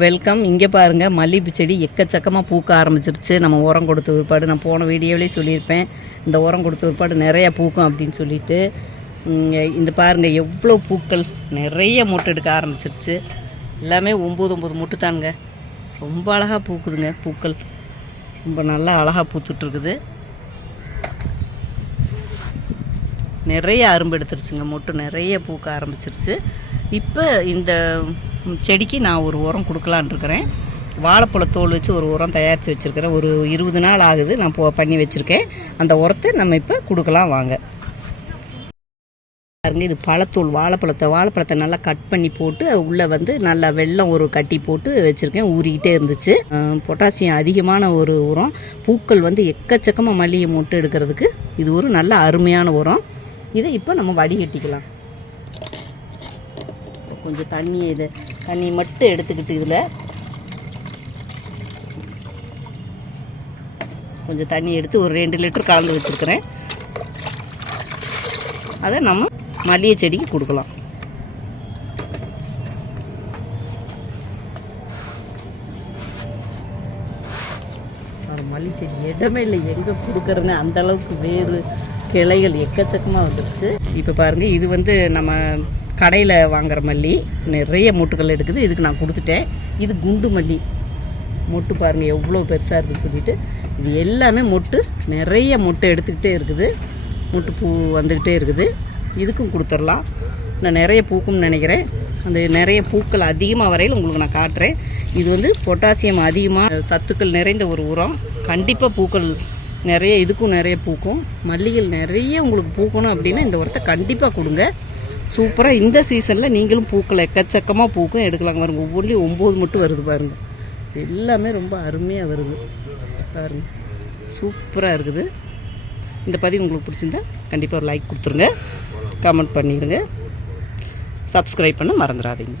Welcome. இங்கே பாருங்கள் மல்லிகைப்பூ செடி எக்கச்சக்கமாக பூக்க ஆரம்பிச்சிருச்சு. நம்ம உரம் கொடுத்த பிற்பாடு நான் போன வீடியோவிலே சொல்லியிருப்பேன். இந்த உரம் கொடுத்த பிற்பாடு நிறையா பூக்கும் அப்படின்னு சொல்லிட்டு. இந்த பாருங்கள் எவ்வளோ பூக்கள். நிறைய மொட்டை எடுக்க ஆரம்பிச்சிருச்சு. எல்லாமே ஒம்பது ஒம்பது மொட்டு தானுங்க. ரொம்ப அழகாக பூக்குதுங்க பூக்கள். ரொம்ப நல்லா அழகாக பூத்துட்ருக்குது. நிறைய அரும்பு எடுத்துருச்சுங்க. மொட்டு நிறைய பூக்க ஆரம்பிச்சிருச்சு. இப்போ இந்த செடிக்கு நான் ஒரு உரம் கொடுக்கலான் இருக்கிறேன். வாழைப்பழ தோல் வச்சு ஒரு உரம் தயாரித்து வச்சுருக்கிறேன். ஒரு இருபது நாள் ஆகுது நான் போ பண்ணி வச்சுருக்கேன். அந்த உரத்தை நம்ம இப்போ கொடுக்கலாம் வாங்க. பாருங்க இது பழத்தூள் வாழைப்பழத்தை வாழைப்பழத்தை நல்லா கட் பண்ணி போட்டு உள்ளே வந்து நல்லா வெள்ளம் ஒரு கட்டி போட்டு வச்சுருக்கேன். ஊறிக்கிட்டே இருந்துச்சு. பொட்டாசியம் அதிகமான ஒரு உரம். பூக்கள் வந்து எக்கச்சக்கமாக மல்லிகை மொட்டு எடுக்கிறதுக்கு இது ஒரு நல்ல அருமையான உரம். இதை இப்போ நம்ம வடிகட்டிக்கலாம். கொஞ்சம் தண்ணி இது தண்ணி மட்டும் எடுத்துக்கிட்டு இதில். கொஞ்சம் தண்ணி எடுத்து ஒரு ரெண்டு லிட்டர் கலந்து வச்சுருக்கிறேன். அதை நம்ம மல்லிகை செடிக்கு கொடுக்கலாம். மல்லிகை செடி இடமே இல்லை. எங்கே கொடுக்குறேன்னு அந்தளவுக்கு வேறு கிளைகள் எக்கச்சக்கமாக வந்துருச்சு. இப்போ பாருங்கள் இது வந்து நம்ம கடையில் வாங்குற மல்லி நிறைய மொட்டுகள் எடுக்குது. இதுக்கு நான் கொடுத்துட்டேன். இது குண்டு மல்லி. மொட்டு பாருங்கள் எவ்வளோ பெருசாக இருக்குன்னு சொல்லிட்டு. இது எல்லாமே மொட்டு. நிறைய மொட்டை எடுத்துக்கிட்டே இருக்குது. மொட்டு பூ வந்துக்கிட்டே இருக்குது. இதுக்கும் கொடுத்துடலாம். நான் நிறைய பூக்கும்னு நினைக்கிறேன். அந்த நிறைய பூக்கள் அதிகமாக வரையில் உங்களுக்கு நான் காட்டுறேன். இது வந்து பொட்டாசியம் அதிகமாக சத்துக்கள் நிறைந்த ஒரு உரம். கண்டிப்பாக பூக்கள் நிறைய இதுக்கும் நிறைய பூக்கும். மல்லிகள் நிறைய உங்களுக்கு பூக்கணும் அப்படின்னா இந்த உரத்தை கண்டிப்பாக கொடுங்க. சூப்பராக இந்த சீசனில் நீங்களும் பூக்கள் எக்கச்சக்கமாக பூக்கும் எடுக்கலாங்க பாருங்க. ஒவ்வொன்றிலையும் ஒம்பது மட்டும் வருது பாருங்க. எல்லாமே ரொம்ப அருமையாக வருது. பாருங்க. சூப்பராக இருக்குது. இந்த பதிவு உங்களுக்கு பிடிச்சிருந்தா கண்டிப்பாக ஒரு லைக் கொடுத்துருங்க. கமெண்ட் பண்ணிடுங்க. சப்ஸ்கிரைப் பண்ண மறந்துடாதீங்க.